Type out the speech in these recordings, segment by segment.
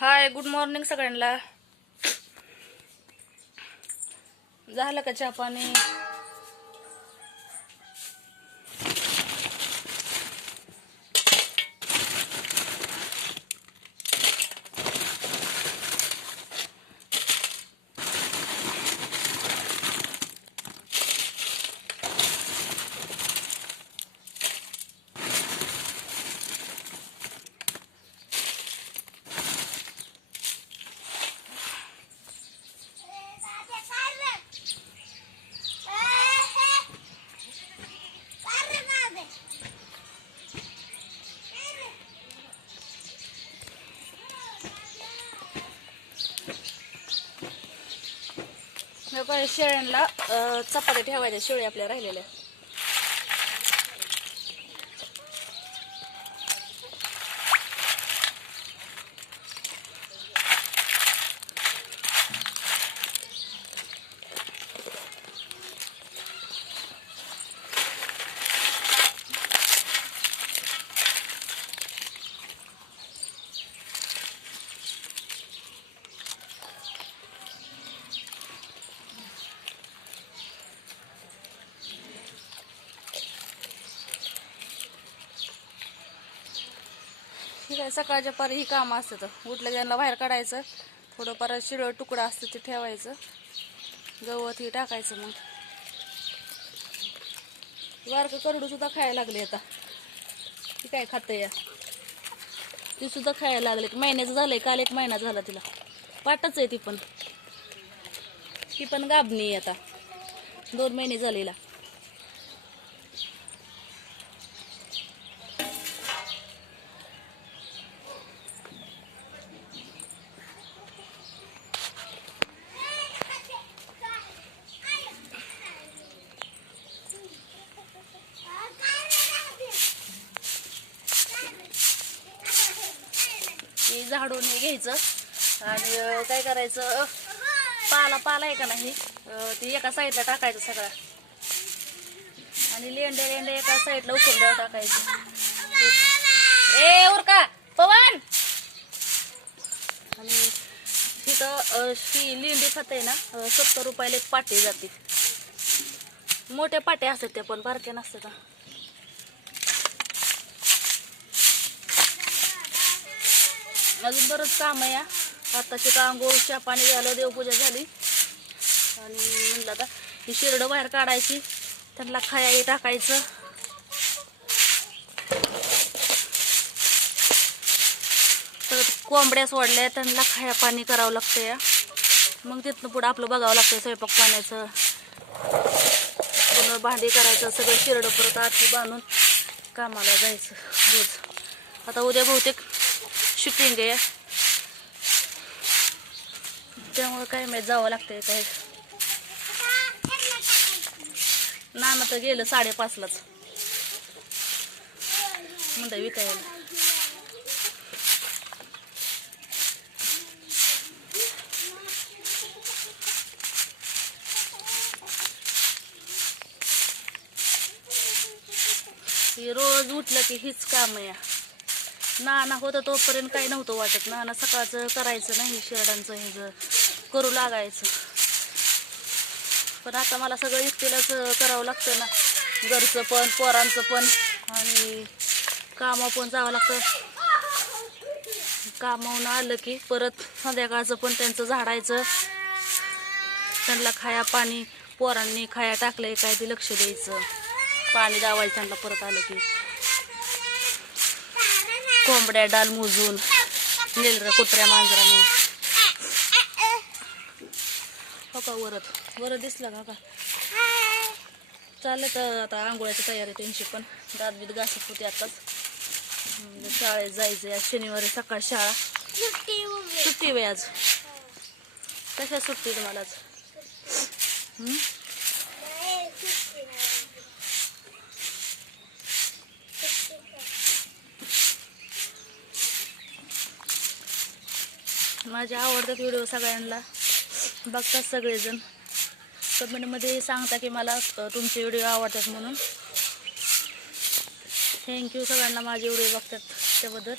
Hi good morning सगळ्यांना. झालं का चहा पाणी? शेळ्यांना चपात्या ठेवायच्या शेळी आपल्या राहिलेल्या. ठीक आहे सकाळच्या पारी ही कामं असतात उठलं त्यांना बाहेर काढायचं. थोडंफार शिळ तुकडा असतं ते ठेवायचं. गवत हे टाकायचं मग. वारकं करडू सुद्धा खायला लागले आता. ती काय खातं या? ती सुद्धा खायला लागले. महिन्याचं झालंय काल एक महिना झाला तिला. पाटच आहे ती पण. ती पण गाबणी आहे आता. दोन महिने झालेला हे झाडून हे घ्यायचं. आणि काय करायचं? पाला पाला आहे का नाही? ती ते एका साईडला टाकायचं सगळा. आणि लेंड्या लेंड्या एका साईडला उकरड्यावर टाकायचं. ए उरका! पवन! आणि तिथं ही लेंडी खत आहे ना सत्तर रुपयाला एक पाटी जाते. मोठ्या पाट्या असतात त्या पण बारक्या नसतात. अजून बरंच काम आहे आताचे आंघोळ चहा पाणी झालं देवपूजा झाली. आणि म्हणलं आता ही शिरडं बाहेर काढायची. त्यांना खाया टाकायचं. परत कोंबड्या सोडल्या त्यांना खाया पाणी करावं लागतं या. मग तिथनं पुढं आपलं बघावं लागतं स्वयंपाक पाण्याचं. पुन्हा भांडी करायचं सगळं शिरडं परत आरती बांधून कामाला जायचं रोज. आता उद्या बहुतेक शूटिंग आहे त्यामुळे काय माहीत जावं लागतंय काय. नाना तर गेलं साडेपाचलाच. म्हणता विकायला. हे रोज उठलं की हीच काम आहे नाना होतं तोपर्यंत काही नव्हतं वाटत. नाना सकाळचं करायचं नाही शिरडांचं हे करू लागायचं. पण आता मला सगळं एकटीलाच करावं लागतं ना. घरचं पण पोरांचं पण आणि कामं पण जावं लागतं. कामावून आलं की परत संध्याकाळचं पण त्यांचं झाडायचं. त्यांना खाया पाणी पोरांनी खाया टाकलंय काय ते लक्ष द्यायचं. पाणी दावायचं त्यांना परत आलं की. कोंबड्या डाल मोजून नेलं कुत्र्या मांजराने. हो का वरत वरत दिसलं का का? चाललं तर आता आंघोळ्याची तयारी त्यांची पण. दात बीत घासत होती आताच. शाळेत जायचं आज शनिवारी सकाळ शाळा. सुट्टी वे आज. कशा सुट्टी तुम्हाला आज? माझ्या माझे आवडतात व्हिडिओ सगळ्यांना बघतात सगळेजण. कमेंटमध्ये सांगता की मला तुमचे व्हिडिओ आवडतात म्हणून. थँक्यू सगळ्यांना माझे व्हिडिओ बघतात त्याबद्दल.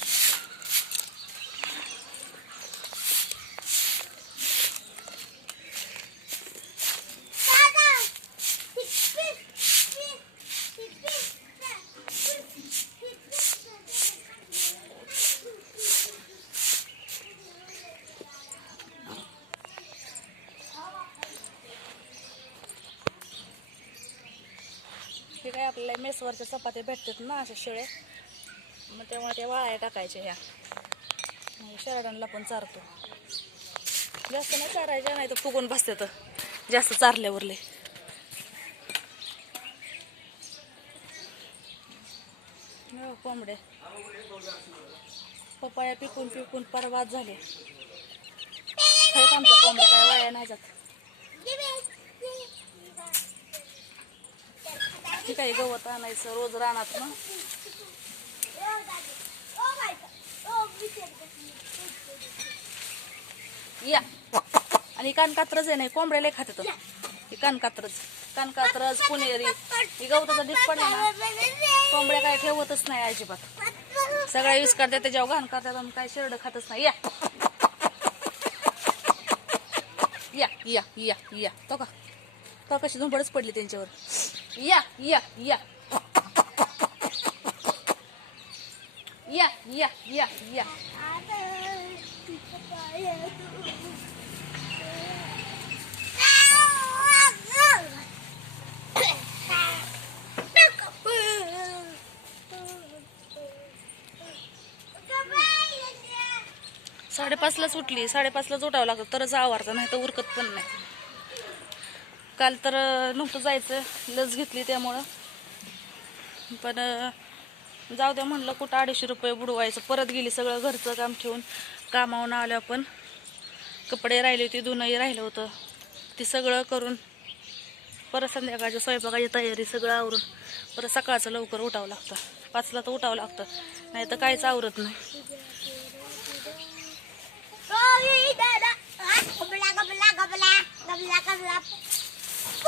आपल्याला मेसवरच्या चपात्या भेटतात ना अशा शिळे मग तेव्हा त्या वाळ्या टाकायच्या ह्या. मग शेरडांना पण चारतो. जास्त नाही चारायच्या नाही तर फुगून बसतात. जास्त चारल्यावरले हो, कोंबडे पपाया पिकून पिकून परवाद झाले. खरंच आमच्या कोंबड्या काय वाया नाही जात. ठीक गवत आणायचं रोज रानात ना? या. आणि कानकात्रच आहे नाही कोंबड्याला खात हे कानकात्रच कानकात्रच पुणेरी. ही गवताचा डीप पडला ना. कोंबड्या काय ठेवतच नाही अजिबात. सगळ्या यूज करतात त्याच्यावर घाण करतात आणि काय शेरड खातच नाही. या. या या या या. तो का? तो कशी झुंबडच पडली त्यांच्यावर. या या या. या या या या. साडेपाचलाच उठली साडेपाचलाच उठावं लागतं तरच आवारचं नाही तर उरकत पण नाही. काल तर नव्हतं जायचं. लस घेतली त्यामुळं. पण जाऊ द्या म्हणलं कुठं अडीचशे रुपये बुडवायचं. परत गेली सगळं घरचं काम ठेवून. कामावून आलं आपण. कपडे राहिले होते धुणंही राहिलं होतं. ते सगळं करून. परत संध्याकाळच्या स्वयंपाकाची तयारी सगळं आवरून. परत सकाळचं लवकर उठावं लागतं. पाचला तर उठावं लागतं. नाही तर काहीच आवरत नाही.